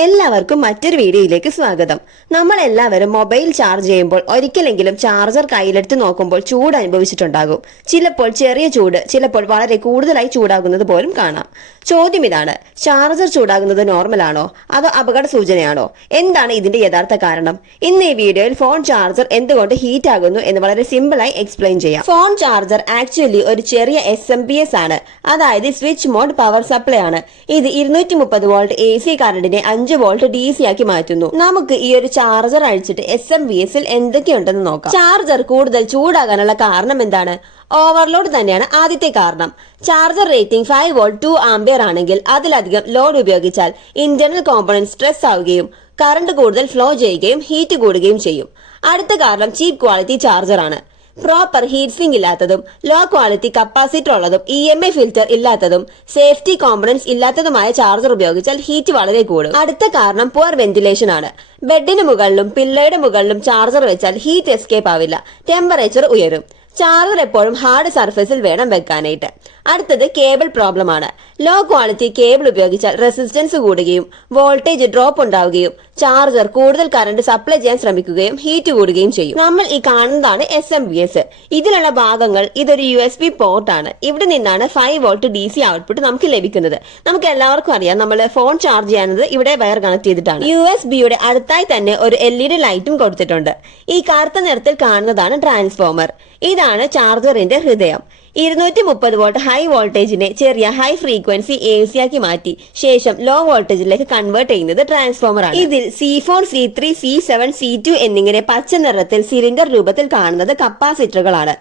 എല്ലാവർക്കും മറ്റൊരു വീഡിയോയിലേക്ക് സ്വാഗതം. നമ്മൾ എല്ലാവരും മൊബൈൽ ചാർജ് ചെയ്യുമ്പോൾ ഒരിക്കലെങ്കിലും ചാർജർ കയ്യിലെടുത്ത് നോക്കുമ്പോൾ ചൂട് അനുഭവിച്ചിട്ടുണ്ടാകും. ചിലപ്പോൾ ചെറിയ ചൂട്, ചിലപ്പോൾ വളരെ കൂടുതലായി ചൂടാകുന്നത് പോലും കാണാം. ചോദ്യം ഇതാണ്, ചാർജർ ചൂടാകുന്നത് നോർമലാണോ അതോ അപകട സൂചനയാണോ? എന്താണ് ഇതിന്റെ യഥാർത്ഥ കാരണം? ഇന്ന് ഈ വീഡിയോയിൽ ഫോൺ ചാർജർ എന്തുകൊണ്ട് ഹീറ്റ് ആകുന്നു എന്ന് വളരെ സിമ്പിളായി എക്സ്പ്ലെയിൻ ചെയ്യാം. ഫോൺ ചാർജർ ആക്ച്വലി ഒരു ചെറിയ SMS ആണ്, അതായത് സ്വിച്ച് മോഡ് പവർ സപ്ലൈ ആണ്. ഇത് 230 വോൾട്ട് AC കറണ്ടിനെ 5 വോൾട്ട് DC ആക്കി മാറ്റുന്നു. നമുക്ക് ഈ ഒരു ചാർജർ അഴിച്ചിട്ട് SMVS ൽ എന്തൊക്കെയുണ്ടെന്ന് നോക്കാം. ചാർജർ കൂടുതൽ ചൂടാകാനുള്ള കാരണം എന്താണ്? ഓവർലോഡ് തന്നെയാണ് ആദ്യത്തെ കാരണം. ചാർജർ റേറ്റിംഗ് 5 വോൾട്ട് 2 ആംപിയർ ആണെങ്കിൽ അതിലധികം ലോഡ് ഉപയോഗിച്ചാൽ ഇന്റേണൽ കോമ്പണന്റ് സ്ട്രെസ് ആവുകയും കറണ്ട് കൂടുതൽ ഫ്ലോ ചെയ്യുകയും ഹീറ്റ് കൂടുകയും ചെയ്യും. അടുത്ത കാരണം ചീപ്പ് ക്വാളിറ്റി ചാർജർ ആണ്. പ്രോപ്പർ ഹീറ്റ് സിങ്ക് ഇല്ലാത്തതും ലോ ക്വാളിറ്റി കപ്പാസിറ്റർ ഉള്ളതും EMI ഫിൽറ്റർ ഇല്ലാത്തതും സേഫ്റ്റി കോമ്പണന്റ്സ് ഇല്ലാത്തതുമായ ചാർജർ ഉപയോഗിച്ചാൽ ഹീറ്റ് വളരെ കൂടും. അടുത്ത കാരണം പുവർ വെന്റിലേഷൻ ആണ്. ബെഡിന് മുകളിലും പില്ലയുടെ മുകളിലും ചാർജർ വെച്ചാൽ ഹീറ്റ് എസ്കേപ്പ് ആവില്ല, ടെമ്പറേച്ചർ ഉയരും. ചാർജർ എപ്പോഴും ഹാർഡ് സർഫേസിൽ വേണം വെക്കാനായിട്ട്. അടുത്തത് കേബിൾ പ്രോബ്ലം ആണ്. ലോ ക്വാളിറ്റി കേബിൾ ഉപയോഗിച്ചാൽ റെസിസ്റ്റൻസ് കൂടുകയും വോൾട്ടേജ് ഡ്രോപ്പ് ഉണ്ടാവുകയും ചാർജർ കൂടുതൽ കറണ്ട് സപ്ലൈ ചെയ്യാൻ ശ്രമിക്കുകയും ഹീറ്റ് കൂടുകയും ചെയ്യും. നമ്മൾ ഈ കാണുന്നതാണ് SMVS. ഇതിലുള്ള ഭാഗങ്ങൾ ഇതൊരു USB പോർട്ട് ആണ്. ഇവിടെ നിന്നാണ് 5 വോൾട്ട് DC ഔട്ട്പുട്ട് നമുക്ക് ലഭിക്കുന്നത്. നമുക്ക് എല്ലാവർക്കും അറിയാം, നമ്മൾ ഫോൺ ചാർജ് ചെയ്യുന്നത് ഇവിടെ വയർ കണക്ട് ചെയ്തിട്ടാണ്. USB-യുടെ അടുത്തായി തന്നെ ഒരു LED ലൈറ്റും കൊടുത്തിട്ടുണ്ട്. ഈ കറുത്ത നിറത്തിൽ കാണുന്നതാണ് ട്രാൻസ്ഫോമർ. ഇതാണ് ചാർജറിന്റെ ഹൃദയം. 230 വോൾട്ട് ഹൈ വോൾട്ടേജിനെ ചെറിയ ഹൈ ഫ്രീക്വൻസി AC ആക്കി മാറ്റി ശേഷം ലോ വോൾട്ടേജിലേക്ക് കൺവേർട്ട് ചെയ്യുന്നത് ട്രാൻസ്ഫോമർ ആണ്. ഇതിൽ C4, C3, C7, C2 എന്നിങ്ങനെ പച്ച നിറത്തിൽ സിലിണ്ടർ രൂപത്തിൽ കാണുന്നത് കപ്പാസിറ്ററുകളാണ്.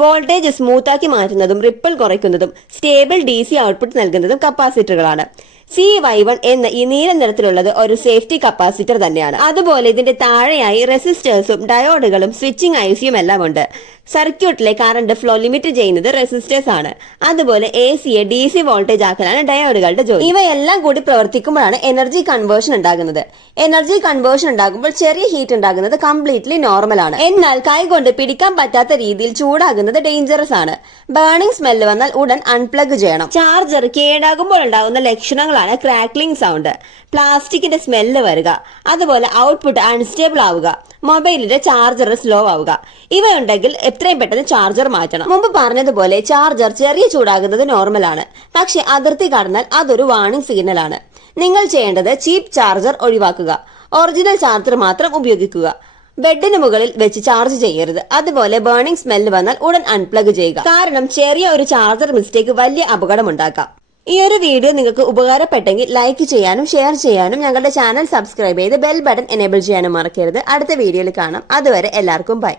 വോൾട്ടേജ് സ്മൂത്ത് ആക്കി മാറ്റുന്നതും റിപ്പിൾ കുറയ്ക്കുന്നതും സ്റ്റേബിൾ DC ഔട്ട്പുട്ട് നൽകുന്നതും കപ്പാസിറ്ററുകളാണ്. CY1 എന്ന ഈ നീല നിറത്തിലുള്ളത് ഒരു സേഫ്റ്റി കപ്പാസിറ്റർ തന്നെയാണ്. അതുപോലെ ഇതിന്റെ താഴെയായി റെസിസ്റ്റേഴ്സും ഡയോഡുകളും സ്വിച്ചിങ് ICയും എല്ലാം ഉണ്ട്. സർക്യൂട്ടിലെ കറണ്ട് ഫ്ലോ ലിമിറ്റ് ചെയ്യുന്നത് റെസിസ്റ്റേഴ്സ് ആണ്. അതുപോലെ AC-യെ DC വോൾട്ടേജ് ആക്കലാണ് ഡയോഡുകളുടെ ജോലി. ഇവയെല്ലാം കൂടി പ്രവർത്തിക്കുമ്പോഴാണ് എനർജി കൺവേർഷൻ ഉണ്ടാകുന്നത്. എനർജി കൺവേർഷൻ ഉണ്ടാകുമ്പോൾ ചെറിയ ഹീറ്റ് ഉണ്ടാകുന്നത് കംപ്ലീറ്റ്ലി നോർമൽ ആണ്. എന്നാൽ കൈകൊണ്ട് പിടിക്കാൻ പറ്റാത്ത രീതിയിൽ ചൂടാകുന്നത് ഡേഞ്ചറസ് ആണ്. ബേണിംഗ് സ്മെല്ല് വന്നാൽ ഉടൻ അൺപ്ലഗ് ചെയ്യണം. ചാർജർ കേടാകുമ്പോൾ ഉണ്ടാകുന്ന ലക്ഷണങ്ങളാണ് ക്രാക്ലിംഗ് സൗണ്ട്, പ്ലാസ്റ്റിക്കിന്റെ സ്മെല്ല് വരിക, അതുപോലെ ഔട്ട്പുട്ട് അൺസ്റ്റേബിൾ ആവുക, മൊബൈലിന്റെ ചാർജർ സ്ലോ ആവുക. ഇവയുണ്ടെങ്കിൽ എത്രയും പെട്ടെന്ന് ചാർജർ മാറ്റണം. മുമ്പ് പറഞ്ഞതുപോലെ ചാർജർ ചെറിയ ചൂടാകുന്നത് നോർമൽ ആണ്, പക്ഷെ അതിർത്തി കടന്നാൽ അതൊരു വാർണിംഗ് സിഗ്നൽ ആണ്. നിങ്ങൾ ചെയ്യേണ്ടത് ചീപ്പ് ചാർജർ ഒഴിവാക്കുക, ഒറിജിനൽ ചാർജർ മാത്രം ഉപയോഗിക്കുക. ബെഡിന് മുകളിൽ വെച്ച് ചാർജ് ചെയ്യരുത്. അതുപോലെ ബേണിംഗ് സ്മെല്ല് വന്നാൽ ഉടൻ അൺപ്ലഗ് ചെയ്യുക, കാരണം ചെറിയ ഒരു ചാർജർ മിസ്റ്റേക്ക് വലിയ അപകടമുണ്ടാക്കാം. ഈ ഒരു വീഡിയോ നിങ്ങൾക്ക് ഉപകാരപ്പെട്ടെങ്കിൽ ലൈക്ക് ചെയ്യാനും ഷെയർ ചെയ്യാനും ഞങ്ങളുടെ ചാനൽ സബ്സ്ക്രൈബ് ചെയ്ത് ബെൽ ബട്ടൺ എനേബിൾ ചെയ്യാനും മറക്കരുത്. അടുത്ത വീഡിയോയിൽ കാണാം. അതുവരെ എല്ലാവർക്കും ബൈ.